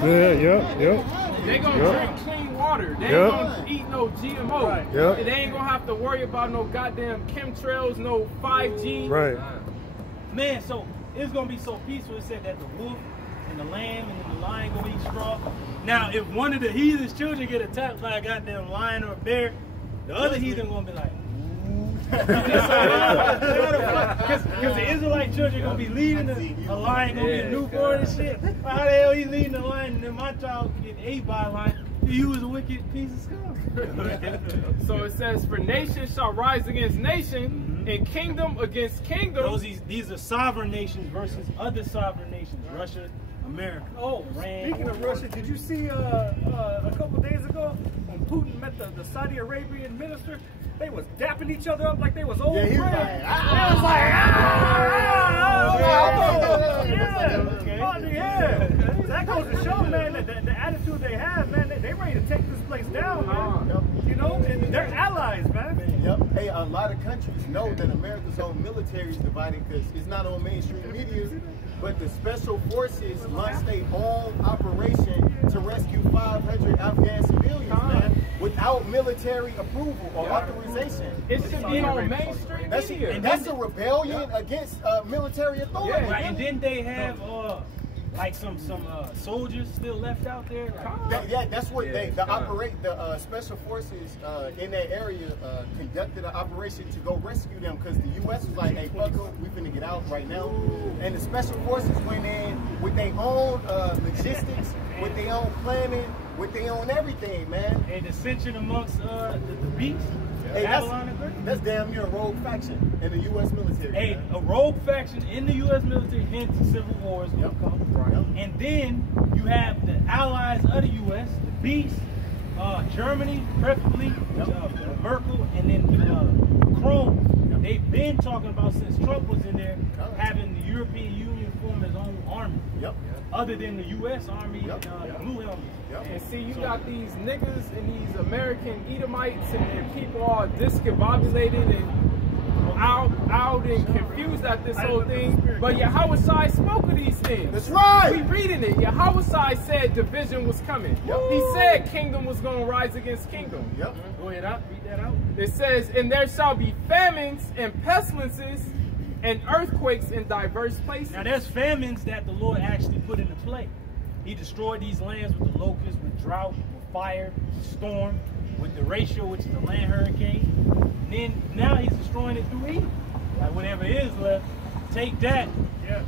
They gonna drink clean water. They ain't gonna eat no GMO. They ain't gonna have to worry about no goddamn chemtrails, no 5G. Right. Man, so it's gonna be so peaceful. It said that the wolf and the lamb and the lion gonna eat straw. Now, if one of the heathen's children get attacked by a goddamn lion or a bear, the other heathen gonna be like, because the Israelite children gonna be leading a lion, gonna be a newborn and shit. How the hell he leading the lion and then my child getting ate by a lion? You was a wicked piece of scum. So it says, for nation shall rise against nation, and kingdom against kingdom. These are sovereign nations versus other sovereign nations. Russia, America. Oh, speaking of Russia, did you see a couple days ago when Putin met the Saudi Arabian minister? They was dapping each other up like they was old friends. They was like, that goes to show, man, that the attitude they have, man, they ready to take this place down, man. You know, and they're allies, man. Yep. Hey, a lot of countries know that America's own military is divided because it's not on mainstream media. But the special forces launched their own operation to rescue 500 Afghan civilians, man, without military approval or authorization. It should be on mainstream media. And that's a rebellion against military authority. Right, and then they have like some soldiers still left out there. That's what the special forces in that area conducted an operation to go rescue them because the U.S. was like, hey, fuck them, we finna get out right now. And the special forces went in with their own logistics, with their own planning, with their own everything, man. And dissension amongst the beats. Hey, that's damn near a rogue faction in the U.S. military. Hey, man. A rogue faction in the U.S. military, hence the civil wars will come. Right. And then you have the allies of the U.S., the beasts, Germany, preferably, Merkel, and then Macron. They've been talking about since Trump was in there, having the European Union form its own army. Other than the U.S. Army and the Blue Helmets. And see, you got these niggas and these American Edomites and their people all discombobulated and out and confused at this whole thing. But Yahushua spoke of these things. That's right. We reading it. Yahushua said division was coming. He said kingdom was going to rise against kingdom. Go ahead, read that out. It says, and there shall be famines and pestilences and earthquakes in diverse places. Now there's famines that the Lord actually put into play. He destroyed these lands with the locusts, with drought, with fire, with storm, with the ratio, which is the land hurricane. And then now he's destroying it through evil. Like whatever is left, take that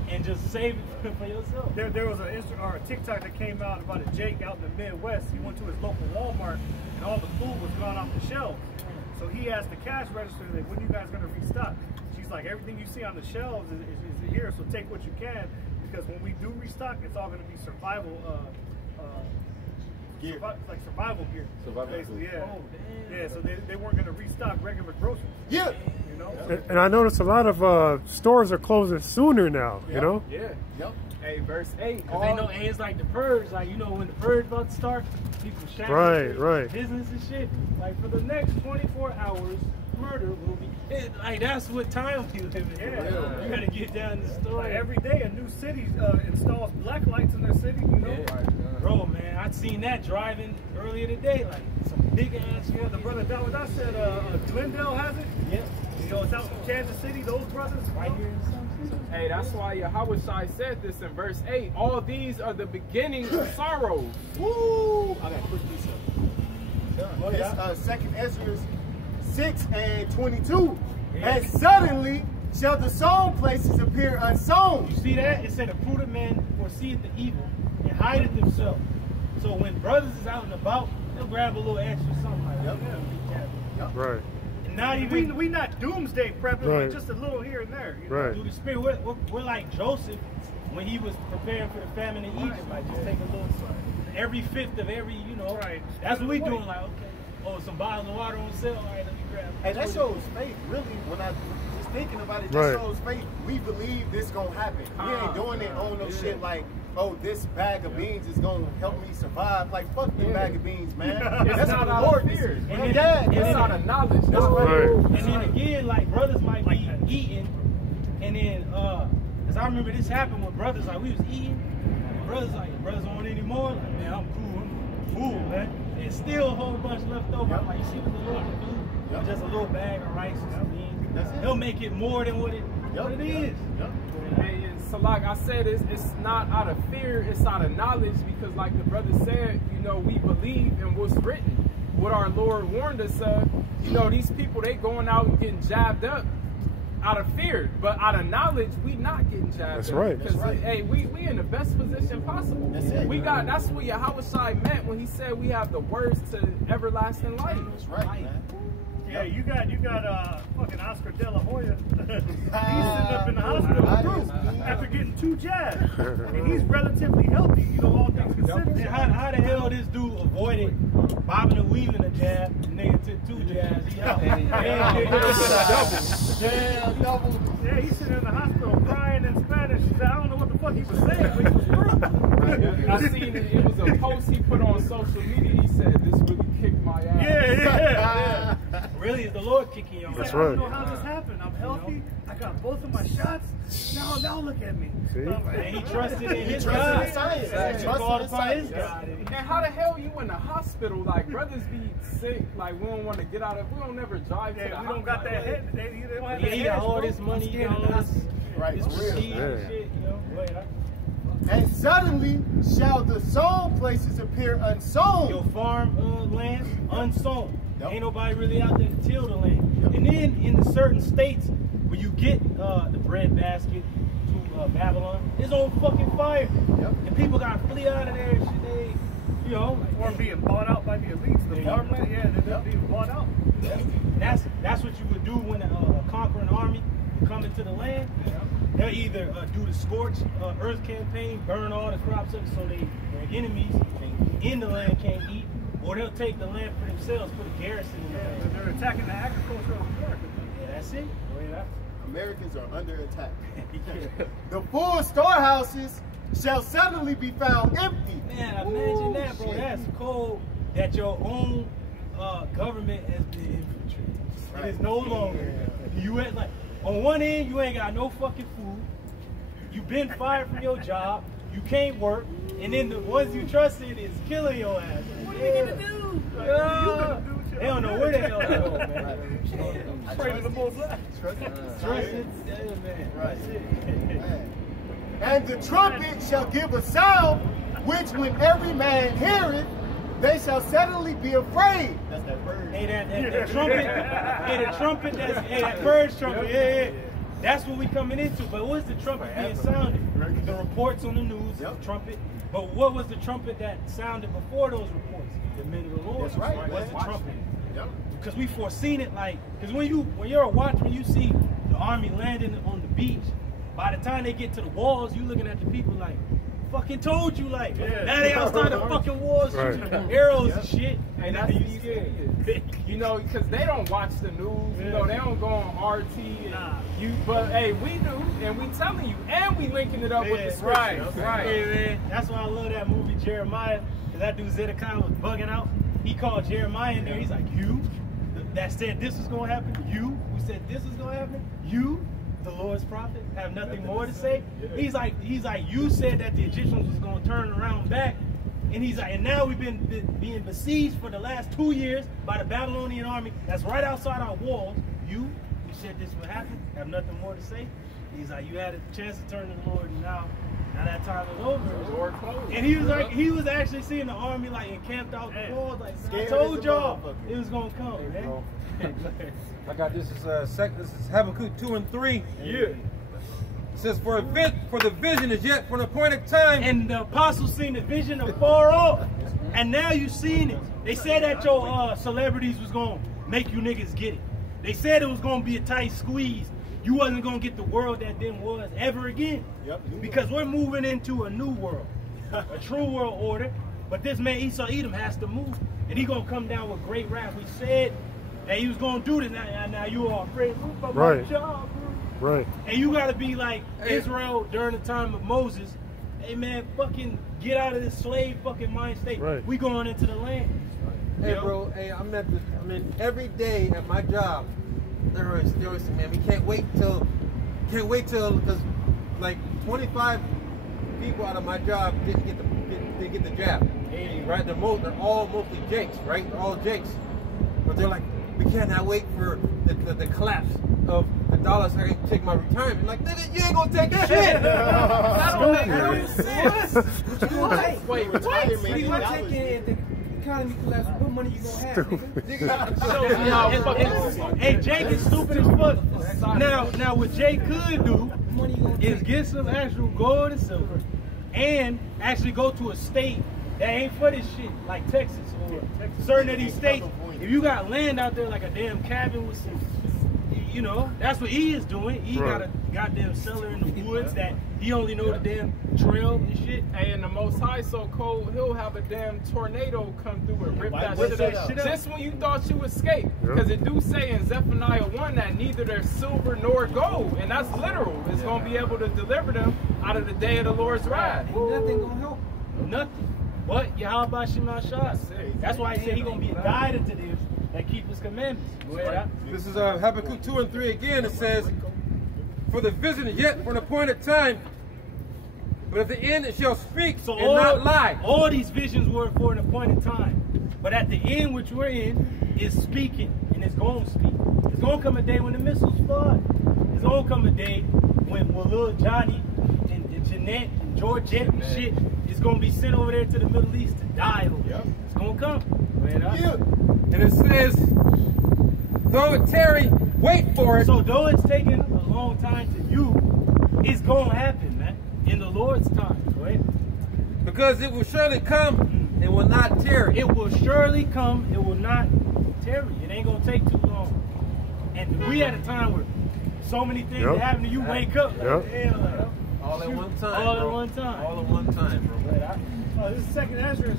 and just save it for yourself. There was a TikTok that came out about a Jake out in the Midwest. He went to his local Walmart and all the food was gone off the shelves. So he asked the cash register, like, when are you guys going to restock? She's like, everything you see on the shelves is here, so take what you can, because when we do restock, it's all going to be survival gear. Like survival gear. Basically, so they weren't going to restock regular groceries. You know? And I noticed a lot of stores are closing sooner now, you know? Hey, verse 8. They know it's like the purge, like, you know, when the purge about to start, people shatter business and shit. Like, for the next 24 hours, murder will be, like, that's what time we live in. You gotta get down the story. Like, every day a new city installs black lights in their city, you know? Bro, man, I'd seen that driving earlier today, like, some big ass shit. The brother Dawada said Glendale has it. You know, it's out in Kansas City, those brothers. Right here in some cities. Hey, that's why Yahushua said this in verse 8. All these are the beginning of sorrows. Woo! I gotta push this up. It's 2nd Ezra 6 and 22. And suddenly shall the sown places appear unsown. You see that? It said the prudent man foreseeth the evil and hideth himself. So when brothers is out and about, they'll grab a little extra something like that. Right. And not even we not doomsday prepping, but just a little here and there. You know? Through the spirit, we're like Joseph when he was preparing for the famine in Egypt. Like, just take a little, every fifth of every, you know. That's what we doing. Like, okay, some bottles of water on sale. All right, let me grab it. And that shows faith, really. When I was thinking about it, that shows faith. We believe this gonna happen. We ain't doing it on no shit like, oh, this bag of beans is gonna help me survive. Like, fuck the bag of beans, man. That's not what the Lord fear. it's out of knowledge. That's And then again, like, brothers might be eating, and then, because I remember this happened with brothers, like, we was eating, brothers on anymore. Like, man, I'm cool. I'm full, man. There's still a whole bunch left over. I'm like, you see what the Lord can do? With just a little bag of rice and some beans. He'll make it more than what it is. Hey, so like I said, it's not out of fear, it's out of knowledge, because like the brother said, you know, we believe in what's written. What our Lord warned us of. You know, these people, they going out and getting jabbed up out of fear, but out of knowledge, we not getting jabbed That's up. right. Because hey, we in the best position possible. That's what Yahweh Shai meant when he said we have the words to everlasting life. That's right, man. Yeah, you got fucking Oscar De La Hoya. He's sitting up in the hospital too after getting 2 jabs, and he's relatively healthy. You know, all things considered. How the hell this dude avoided bobbing and weaving a jab, and nigga took 2 jabs? He out. Double. Yeah, he's sitting in the hospital crying in Spanish. He said, I don't know what the fuck he was saying, but he was through. I seen it was a post he put on social media. He said, "This really kicked my ass." Yeah. Really, is the Lord kicking you? That's I don't right. know how this happened. I'm healthy. I got both of my shots. Now look at me. See? And he trusted in his trusted God. in science. He Trusted called in upon his science. God. And how the hell you in the hospital? Like brothers be sick. Like we don't want to get out of. We don't never drive to the Yeah, we don't got that hospital. head. They don't have Yeah, that he got head, all bro. this money, he I'm got scared all of this, Right, this it's real. prestige and Yeah. shit, you know. Wait, And suddenly shall the sown places appear unsown. your farm lands unsown. Yep. Ain't nobody really out there to till the land. And then in the certain states where you get the bread basket to Babylon, it's on fucking fire. Yep. And people got to flee out of there and shit. They, you know, Or being bought out by the elites. The farmland, yeah, they're being bought out. that's what you would do when a conquering army would come into the land. They'll either do the scorched earth campaign, burn all the crops up so their enemies in the land can't eat, or they'll take the land for themselves, put a garrison in the land. They're attacking the agriculture of America. Yeah, that's it. Americans are under attack. The full storehouses shall suddenly be found empty. Man, imagine that, bro. shit. That's cold that your own government has been infiltrated. Right. It is no longer. You ain't like, on one end, you ain't got no fucking food. You've been fired from your job. You can't work. And then the ones you trusted is killing your ass. What are we gonna do? They don't know where the hell to go, man. Afraid of the Most High. Trusted, yeah, man. Right. And the trumpet shall give a sound, which when every man heareth, they shall suddenly be afraid. That's that bird. Hey, that trumpet, hey, the trumpet, that bird's trumpet, yeah. That's what we coming into. But what's the trumpet being sounded? The reports on the news, the trumpet. But what was the trumpet that sounded before those reports? The men of the Lord. That's right. Was the trumpet. Yep. Because we foreseen it, like, because when you're a watchman, you see the army landing on the beach. By the time they get to the walls, you looking at the people like, fucking told you, like, now they outside the fucking walls shooting arrows and shit. And that's you these kids. You know, because they don't watch the news. You know, they don't go on RT. And but hey, we do, and we telling you, and we linking it up with the scriptures. Right. Hey, man, that's why I love that movie Jeremiah. Because that dude Zedekiah was bugging out. He called Jeremiah in there. He's like, you that said this was going to happen. You who said this was going to happen. You, the Lord's prophet, have nothing more to say. He's like, you said that the Egyptians was going to turn around back. And he's like, and now we've been being besieged for the last 2 years by the Babylonian army that's right outside our walls. You, who said this would happen, have nothing more to say. He's like, you had a chance to turn to the Lord, and now that time is over. And he was like, he was actually seeing the army like encamped out the walls. Like, I told y'all it was gonna come, man. I got this is this is Habakkuk 2 and 3. Yeah. It says, for the vision is yet for an appointed time. And the apostles seen the vision afar off, and now you seen it. They said that your celebrities was gonna make you niggas get it. They said it was gonna be a tight squeeze. You wasn't gonna get the world that then was ever again. Yep. Because we're moving into a new world, a true world order. But this man Esau Edom has to move, and he gonna come down with great wrath. We said that he was gonna do this. Now you are afraid of my job, bro. Right. And you gotta be like Israel during the time of Moses. Hey man, fucking get out of this slave fucking mind state. Right. We going into the land. Hey, bro, hey, I mean, every day at my job, there was man, we can't wait till, because like 25 people out of my job didn't get the jab. Right? They're all mostly Jakes, right? They're all Jakes. But they're like, we cannot wait for the collapse of the dollar so I can take my retirement. Like, nigga, you ain't gonna take shit. That don't make no sense. Wait, retirement. What are you taking if the economy collapses? What money you gonna have, nigga? Hey, Jake is stupid as fuck. Now what Jake could do is get some actual gold and silver and actually go to a state that ain't for this shit, like Texas or certain of these states. If you got land out there like a damn cabin with some, you know, that's what he is doing. He got a goddamn cellar in the woods that he only know the damn trail and shit. Hey, and the Most High so cold, he'll have a damn tornado come through and rip that shit up. Just when you thought you escaped. Because it do say in Zephaniah 1 that neither there's silver nor gold. And that's literal. It's going to be able to deliver them out of the day of the Lord's wrath. Ain't nothing gonna help. Nothing. But Yahweh Shema Shah. That's why he said he gonna be a guide into this that keep his commandments. This is Habakkuk 2 and 3 again. It says, for the vision is yet for an appointed time, but at the end it shall speak and not lie. All these visions were for an appointed time. But at the end which we're in is speaking, and it's going to speak. It's going to come a day when the missiles fly. It's going to come a day when little Johnny and Jeanette and Georgette and shit is going to be sent over there to the Middle East to die over. It's going to come. And it says, though it tarry, wait for it. So though it's taking a long time to you, it's going to happen, man. In the Lord's time, right? Because it will surely come, it will not tarry. It will surely come, it will not tarry. It ain't going to take too long. And we at a time where so many things that happen to you, wake up like, damn, like, all at one time. All at one time. All at one time, bro. This is 2nd Ezra,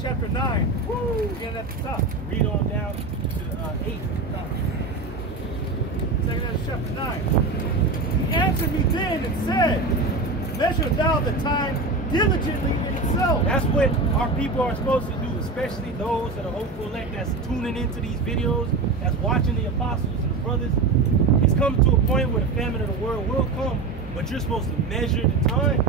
chapter 9. Woo! Again at the top. Read on down to 8. 2nd Ezra, chapter 9. He answered me then and said, measure thou the time diligently in itself. That's what our people are supposed to do, especially those that are hopeful elect that's tuning into these videos, that's watching the apostles and the brothers. It's come to a point where the famine of the world will come, but you're supposed to measure the time.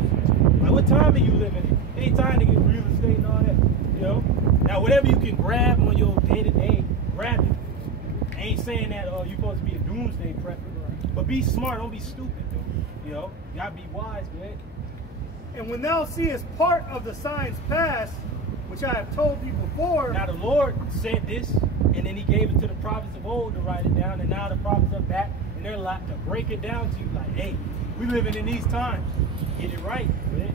Like, what time are you living in? Ain't time to get real estate and all that, you know? Now, whatever you can grab on your day-to-day, grab it. I ain't saying that you're supposed to be a doomsday prepper, but be smart, don't be stupid, though. You know? You gotta be wise, man. And when thou seest part of the signs pass, which I have told thee before. Now the Lord said this, and then he gave it to the prophets of old to write it down, and now the prophets are back, and they're like to break it down to you like, hey, we living in these times. Get it right, man.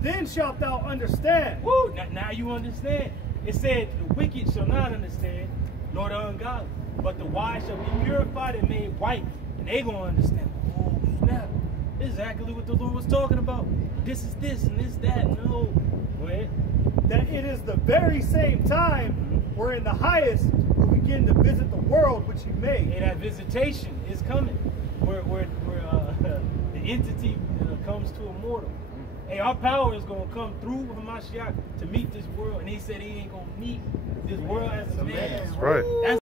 Then shalt thou understand. Woo! Now you understand. It said, the wicked shall not understand, nor the ungodly, but the wise shall be purified and made white, and they gonna understand. Oh, snap. This is exactly what the Lord was talking about. This is this and this, that. No. Go ahead. That it is the very same time wherein the highest will begin to visit the world which he made. And that visitation is coming, where the entity comes to a mortal. Hey, our power is going to come through Hamashiach to meet this world. And he said he ain't going to meet this world as a man. That's right. That's